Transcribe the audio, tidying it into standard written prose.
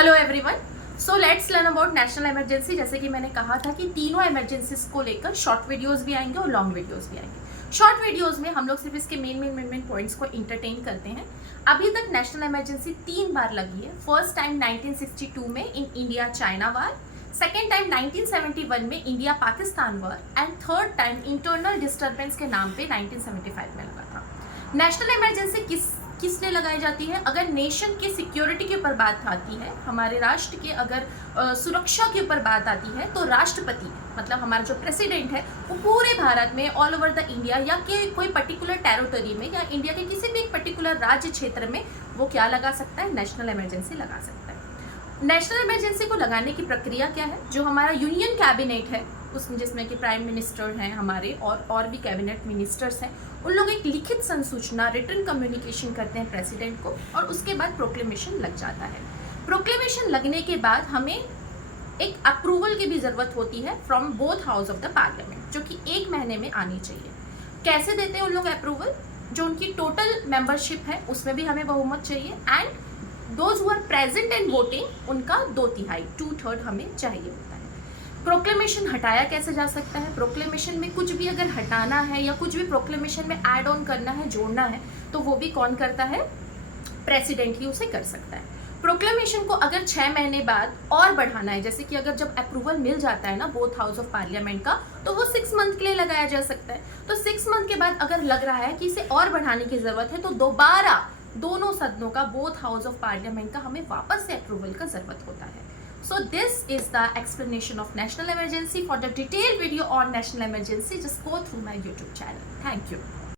Hello everyone, so let's learn about national emergency. जैसे कि मैंने कहा था कि तीनों इमरजेंसीज को लेकर शॉर्ट वीडियोस भी आएंगे और लॉन्ग वीडियोस भी आएंगे। शॉर्ट वीडियोस में हम लोग सिर्फ इसके मेन पॉइंट्स को इंटरटेन करते हैं। अभी तक नेशनल इमरजेंसी 3 बार लगी है। फर्स्ट टाइम 1962 में in India China war, second time 1971 में India Pakistan war and third time internal disturbance के नाम पे 1975 में लगा था। नेशनल इमरजेंसी किस लिए लगाई जाती है? अगर नेशन के सिक्योरिटी के ऊपर बात आती है, हमारे राष्ट्र के अगर सुरक्षा के ऊपर बात आती है, तो राष्ट्रपति मतलब हमारा जो प्रेसिडेंट है वो पूरे भारत में ऑल ओवर द इंडिया या कि कोई पर्टिकुलर टेरिटरी में या इंडिया के किसी भी एक पर्टिकुलर राज्य क्षेत्र में वो क्या लगा सकता है? नेशनल इमरजेंसी लगा सकता है। नेशनल इमरजेंसी को लगाने की प्रक्रिया क्या है? जो हमारा यूनियन कैबिनेट है उसमें, जिसमें कि प्राइम मिनिस्टर हैं हमारे और भी कैबिनेट मिनिस्टर्स हैं, उन लोग एक लिखित संसूचना रिटर्न कम्युनिकेशन करते हैं प्रेसिडेंट को और उसके बाद प्रोक्लेमेशन लग जाता है। प्रोक्लेमेशन लगने के बाद हमें एक अप्रूवल की भी ज़रूरत होती है from both house of the parliament, जो कि 1 महीने में आनी चाहिए। कैसे देते हैं उन लोग अप्रूवल? जो उनकी टोटल मेंबरशिप है उसमें भी हमें बहुमत चाहिए and those who are present and voting उनका 2/3 2/3 हमें चाहिए होता है। प्रोक्लेमेशन हटाया कैसे जा सकता है? प्रोक्लेमेशन में कुछ भी अगर हटाना है या कुछ भी प्रोक्लेमेशन में ऐड ऑन करना है, जोड़ना है, तो वो भी कौन करता है? प्रेसिडेंट ही उसे कर सकता है। प्रोक्लेमेशन को अगर 6 महीने बाद और बढ़ाना है, जैसे कि अगर जब अप्रूवल मिल जाता है ना बोथ हाउस ऑफ पार्लियामेंट का, तो वो 6 मंथ के लिए लगाया जा सकता है। तो 6 मंथ के बाद अगर लग रहा है कि इसे और बढ़ाने की जरूरत है, तो दोबारा दोनों सदनों का बोथ हाउस ऑफ पार्लियामेंट का हमें वापस से अप्रूवल का जरूरत होता है। So this is the explanation of national emergency. For the detailed video on national emergency, just go through my YouTube channel. Thank you.